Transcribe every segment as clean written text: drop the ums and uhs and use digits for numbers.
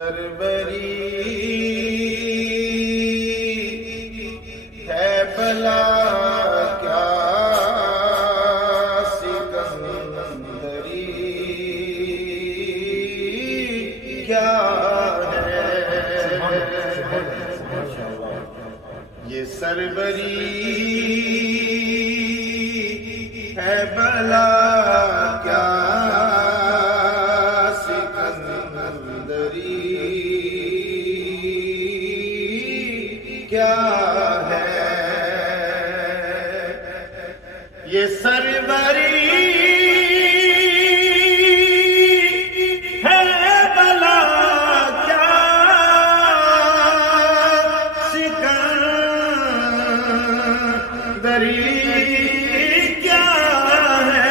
سربری ہے بلا کیا سکندری کیا ہے یہ سربری ہے بلا کیا کیا ہے یہ سربری ہے بلا کیا سکندری کیا ہے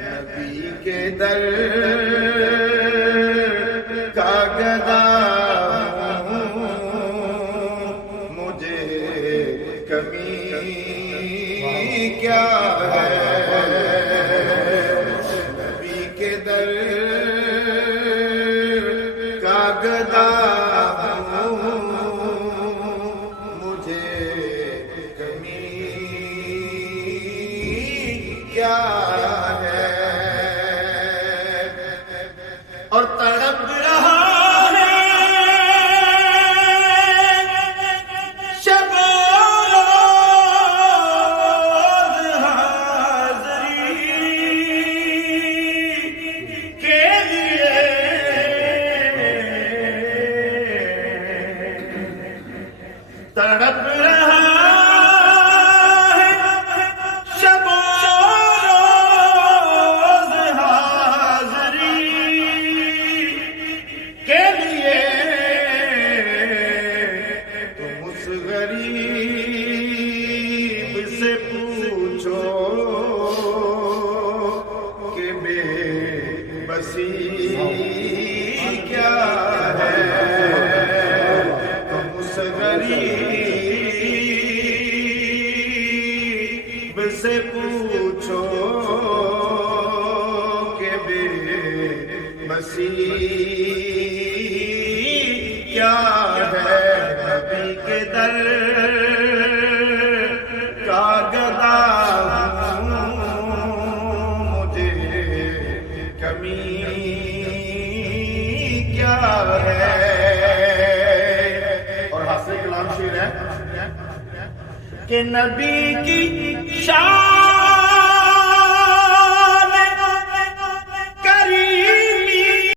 نبی کے در کیا ہے نبی کے در کا گدا مجھے کمی کیا ہے اور تڑپ رہا تڑپ رہا ہے شب و روز حاضری کے لیے تم اس غریب سے پوچھو کہ بے بسی کیا ہے تم اس غریب سے پوچھو کہ بے بسی کیا ہے نبی کے در کا گدا مجھے کمی کیا ہے اور حاصل کلام شعر ہے کہ نبی کی شان